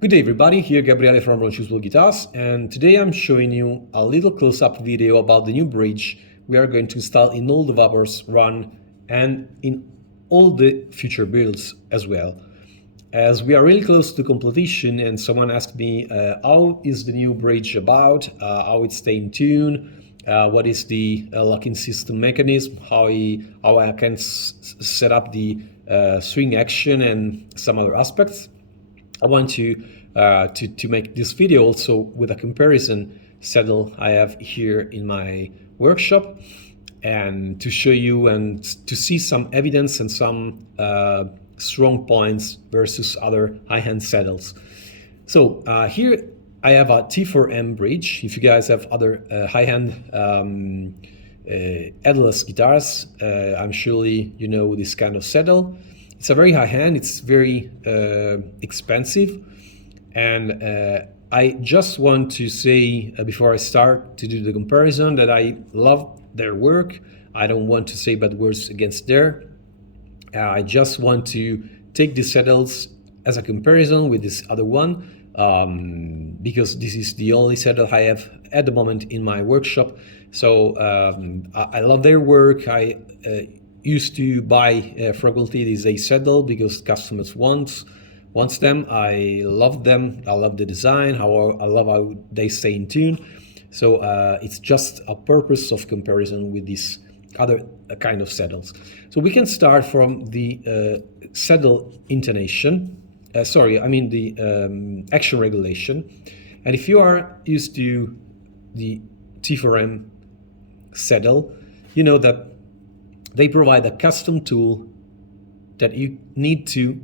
Good day everybody, here Gabriele from Ronciswall Guitars, and today I'm showing you a little close-up video about the new bridge we are going to install in all the Vapors run and in all the future builds as well. As we are really close to completion and someone asked me how is the new bridge about, how it stay in tune, what is the locking system mechanism, how I can set up the string action and some other aspects. I want to make this video also with a comparison saddle I have here in my workshop, and to show you and to see some evidence and some strong points versus other high-end saddles. So here I have a T4M bridge. If you guys have other high-end headless guitars, I'm sure you know this kind of saddle. It's a very high-end, it's very expensive, and I just want to say before I start to do the comparison that I love their work. I don't want to say bad words against their. I just want to take these saddles as a comparison with this other one, because this is the only saddle I have at the moment in my workshop. So I love their work. I used to buy frequently this a saddle because customers wants them. I love them. I love the design. I love how they stay in tune. So it's just a purpose of comparison with this other kind of saddles. So we can start from the saddle intonation. The action regulation. And if you are used to the T4M saddle, you know that they provide a custom tool that you need to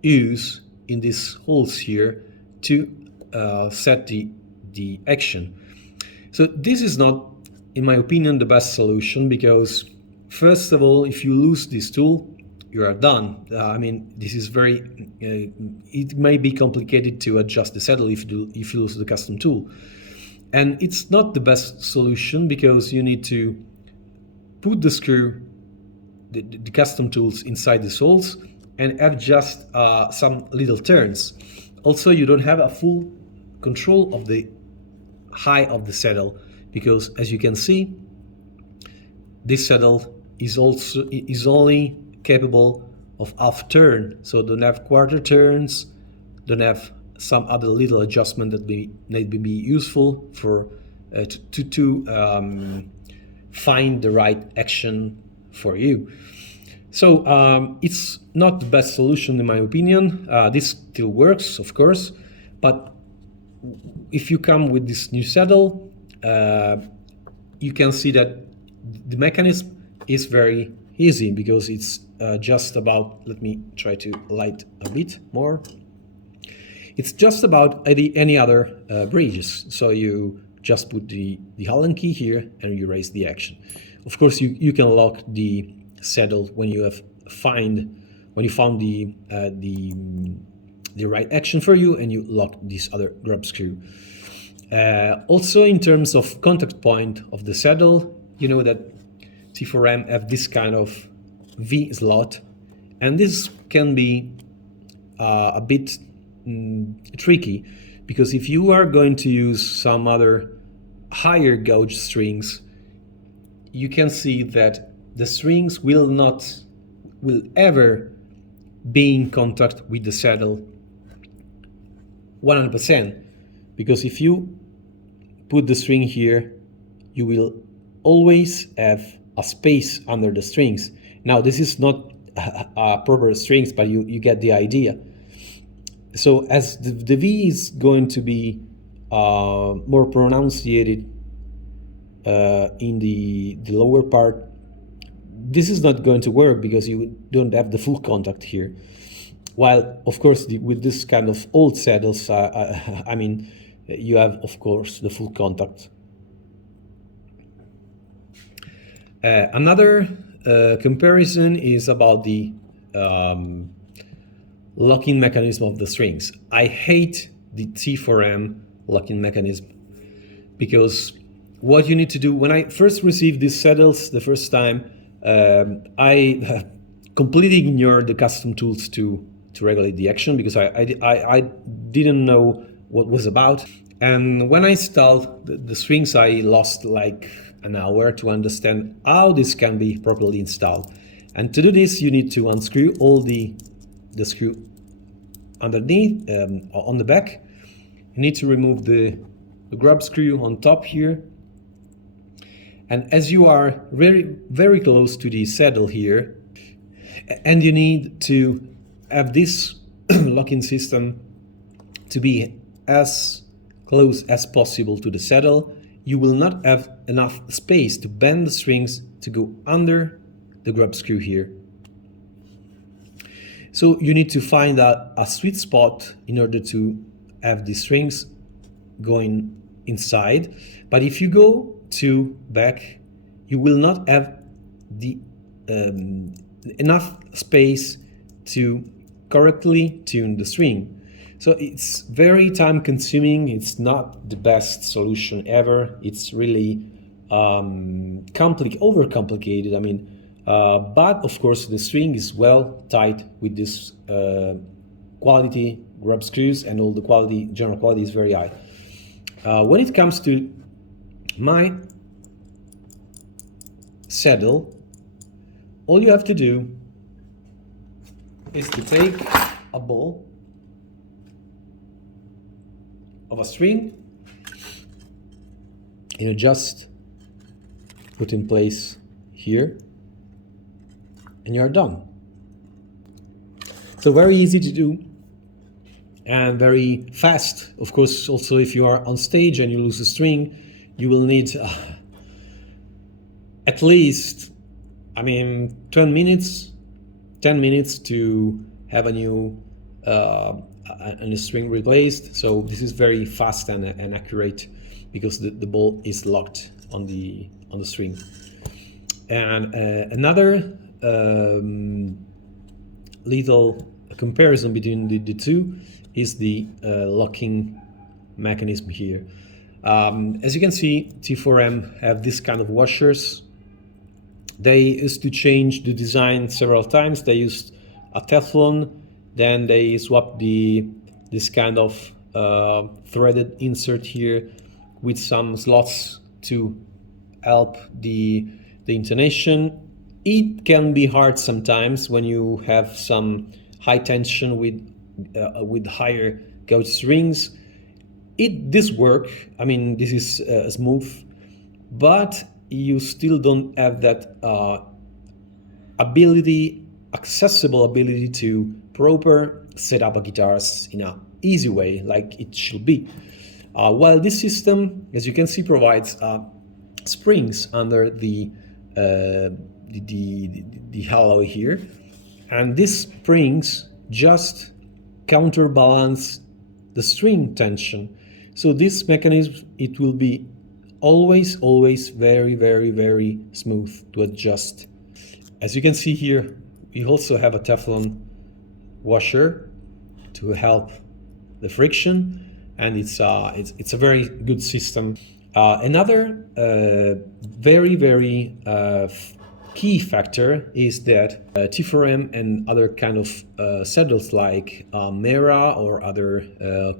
use in these holes here to set the action. So this is not, in my opinion, the best solution, because first of all, if you lose this tool, you are done. This is very, it may be complicated to adjust the saddle if you lose the custom tool. And it's not the best solution because you need to put the screw, the custom tools inside the holes and have just some little turns. Also, you don't have a full control of the height of the saddle, because as you can see, this saddle is only capable of half turn, so don't have quarter turns, don't have some other little adjustment that may be useful for to find the right action for you. So it's not the best solution in my opinion. This still works, of course, but if you come with this new saddle, you can see that the mechanism is very easy, because it's just about, let me try to light a bit more. It's just about any other bridges. So you just put the Allen key here and you raise the action. Of course, you can lock the saddle when you found the right action for you, and you lock this other grab screw. Also, in terms of contact point of the saddle, you know that T4M have this kind of V slot, and this can be a bit tricky, because if you are going to use some other higher gauge strings, you can see that the strings will ever be in contact with the saddle 100%, because if you put the string here, you will always have a space under the strings. Now, this is not proper strings, but you get the idea. So as the V is going to be more pronunciated in the lower part, this is not going to work because you don't have the full contact here. While, of course, with this kind of old saddles, you have, of course, the full contact. Another comparison is about the locking mechanism of the strings. I hate the T4M locking mechanism, because what you need to do, when I first received these saddles the first time, I completely ignored the custom tools to regulate the action, because I didn't know what was about. And when I installed the strings, I lost like an hour to understand how this can be properly installed. And to do this, you need to unscrew all the screw underneath, on the back. You need to remove the grub screw on top here. And as you are very close to the saddle here, and you need to have this locking system to be as close as possible to the saddle, you will not have enough space to bend the strings to go under the grub screw here. So you need to find a sweet spot in order to have the strings going inside. But if you go to back, you will not have the enough space to correctly tune the string. So it's very time consuming. It's not the best solution ever. It's really overcomplicated. I mean, but of course the string is well tight with this quality grub screws, and all the quality, general quality is very high. When it comes to my saddle, all you have to do is to take a ball of a string, just put in place here, and you are done. So very easy to do and very fast. Of course, also if you are on stage and you lose a string, you will need at least, 10 minutes to have a new string replaced. So this is very fast and accurate, because the ball is locked on the string. And another little comparison between the two is the locking mechanism here. As you can see, T4M have this kind of washers. They used to change the design several times. They used a Teflon, then they swapped this kind of threaded insert here with some slots to help the intonation. It can be hard sometimes when you have some high tension with higher gauge strings. This work, this is smooth, but you still don't have that accessible ability to proper set up a guitars in an easy way, like it should be. While this system, as you can see, provides springs under the alloy here, and these springs just counterbalance the string tension. So this mechanism, it will be always very smooth to adjust. As you can see here, we also have a Teflon washer to help the friction, and it's a very good system. Another very key factor is that T4M and other kind of saddles like Mera or other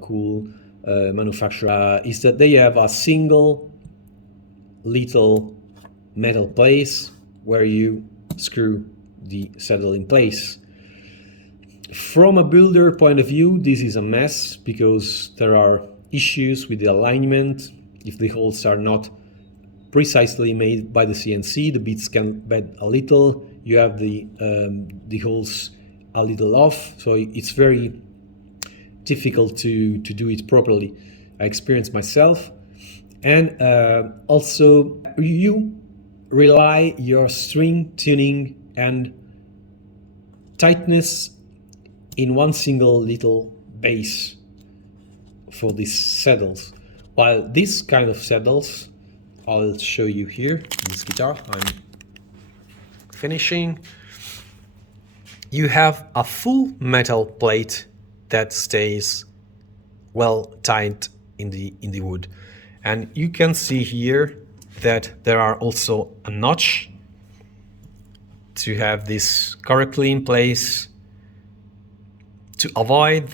cool manufacturer is that they have a single little metal place where you screw the saddle in place. From a builder point of view, this is a mess, because there are issues with the alignment. If the holes are not precisely made by the CNC, the beats can bend a little. You have the holes a little off, so it's very difficult to do it properly. I experienced myself. And also, you rely your string tuning and tightness in one single little base for these saddles. While these kind of saddles, I'll show you here, this guitar I'm finishing, you have a full metal plate that stays well tight in the wood. And you can see here that there are also a notch to have this correctly in place. to avoid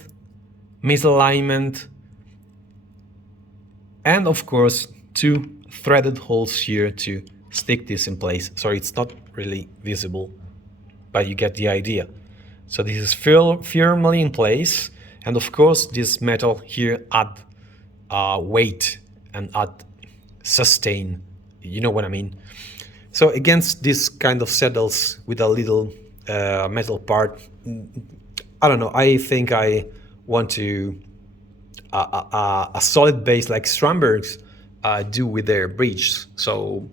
misalignment, and of course 2 threaded holes here to stick this in place. Sorry, it's not really visible, but you get the idea. So this is firmly in place, and of course this metal here add weight and add sustain, you know what I mean. So against this kind of saddles with a little metal part, I don't know, I think I want to a solid base like Strandbergs do with their bridges. So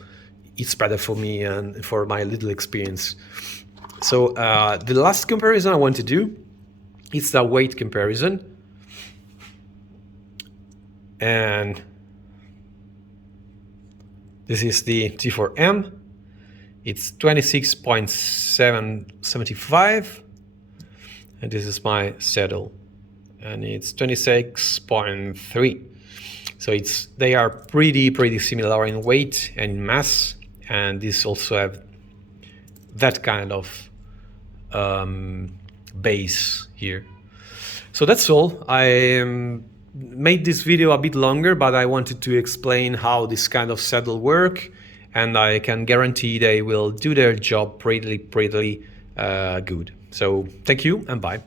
it's better for me and for my little experience. So the last comparison I want to do is the weight comparison. And this is the T4M. It's 26.775. And this is my saddle. And it's 26.3. So they are pretty similar in weight and in mass. And these also have that kind of base here. So that's all. I made this video a bit longer, but I wanted to explain how this kind of saddle work, and I can guarantee they will do their job pretty good. So thank you and bye.